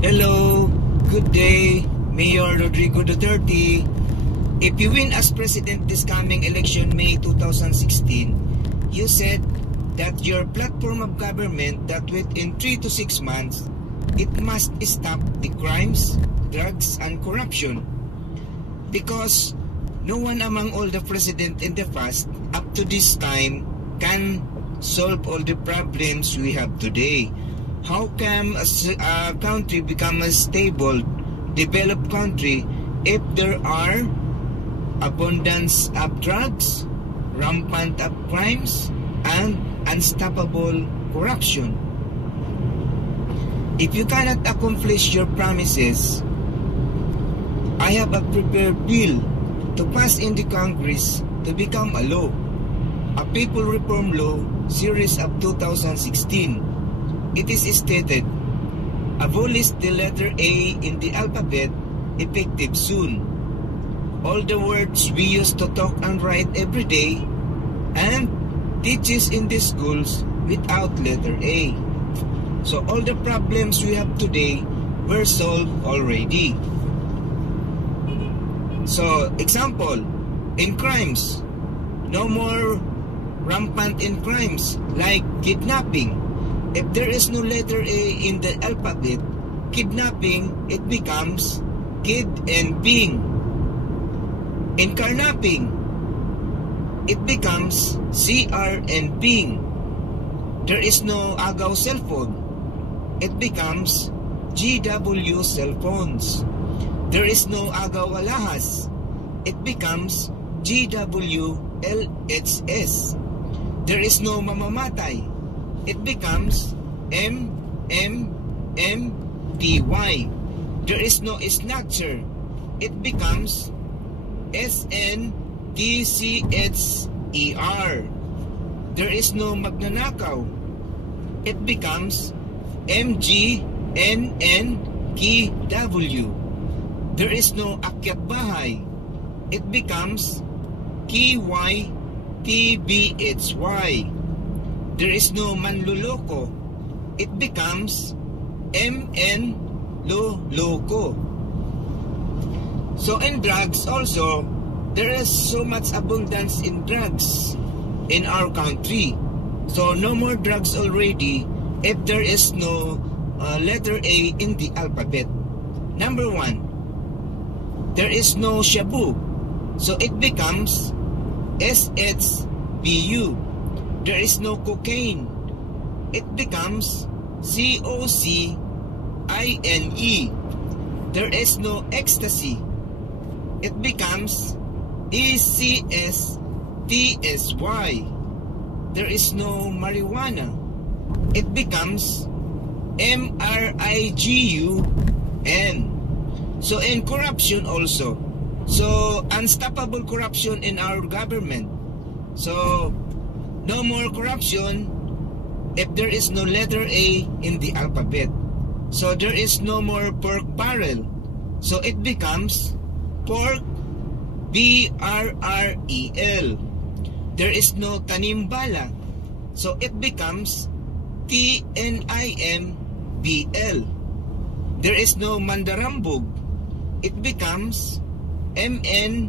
Hello, good day, Mayor Rodrigo Duterte. If you win as president this coming election May 2016, you said that your platform of government that within 3 to 6 months, it must stop the crimes, drugs, and corruption. Because no one among all the president in the past up to this time can solve all the problems we have today. How can a country become a stable, developed country if there are abundance of drugs, rampant of crimes, and unstoppable corruption? If you cannot accomplish your promises, I have a prepared bill to pass in the Congress to become a law, a People Reform Law Series of 2016. It is stated, abolish the letter A in the alphabet, effective soon. All the words we use to talk and write every day, and teaches in the schools without letter A. So all the problems we have today were solved already. So, example, in crimes, no more rampant in crimes like kidnapping. If there is no letter A in the alphabet, kidnapping, it becomes kid and ping. In carnapping, it becomes CR and ping. There is no agaw cell phone. It becomes GW cell phones. There is no agaw alahas. It becomes GW LHS. There is no mamamatay. It becomes MMMTY. There is no snatcher. It becomes SNTCHER. There is no magnanakaw. It becomes MGNNKW. There is no akyat bahay. It becomes KYTBHY. There is no manluloko. It becomes MNLoloko. So in drugs also, there is so much abundance in drugs in our country. So no more drugs already if there is no letter A in the alphabet. Number 1, there is no shabu. So it becomes SHBU. There is no cocaine. It becomes COCINE. There is no ecstasy. It becomes ECSTSY. There is no marijuana. It becomes MRIGUN. So in corruption also. So unstoppable corruption in our government. So no more corruption if there is no letter A in the alphabet. So there is no more pork barrel. So it becomes pork BRREL. There is no tanimbala. So it becomes TNIMBL. There is no mandarambog. It becomes MNDRMBOG.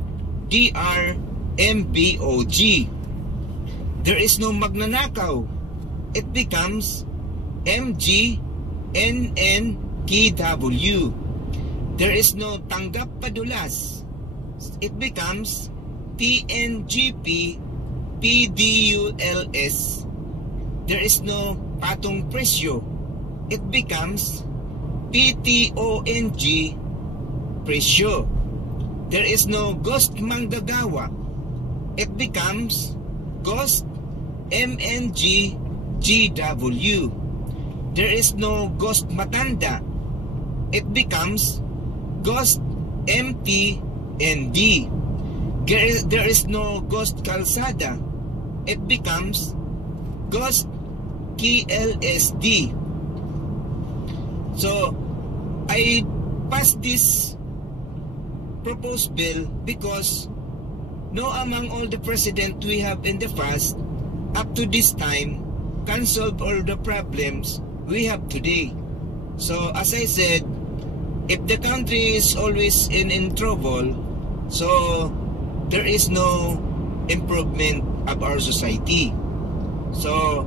There is no magnanakaw. It becomes MGNNKW. There is no tanggap padulas. It becomes TNGP-PDULS. There is no patong presyo. It becomes PTONG presyo. There is no ghost manggagawa. It becomes ghost MNGGW. There is no ghost matanda. It becomes ghost MTND. There is no ghost kalsada. It becomes ghost KLSD. So I passed this proposed bill because no among all the president we have in the past up to this time can solve all the problems we have today. So as I said, if the country is always in trouble, so there is no improvement of our society. So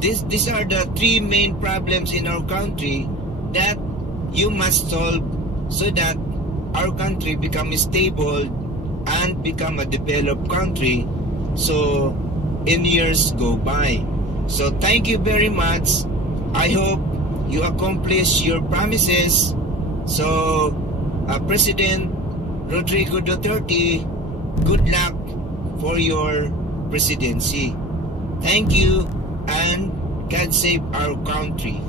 these are the three main problems in our country that you must solve so that our country becomes stable and become a developed country, so in years go by. So thank you very much. I hope you accomplish your promises. So President Rodrigo Duterte, good luck for your presidency. Thank you, and God save our country.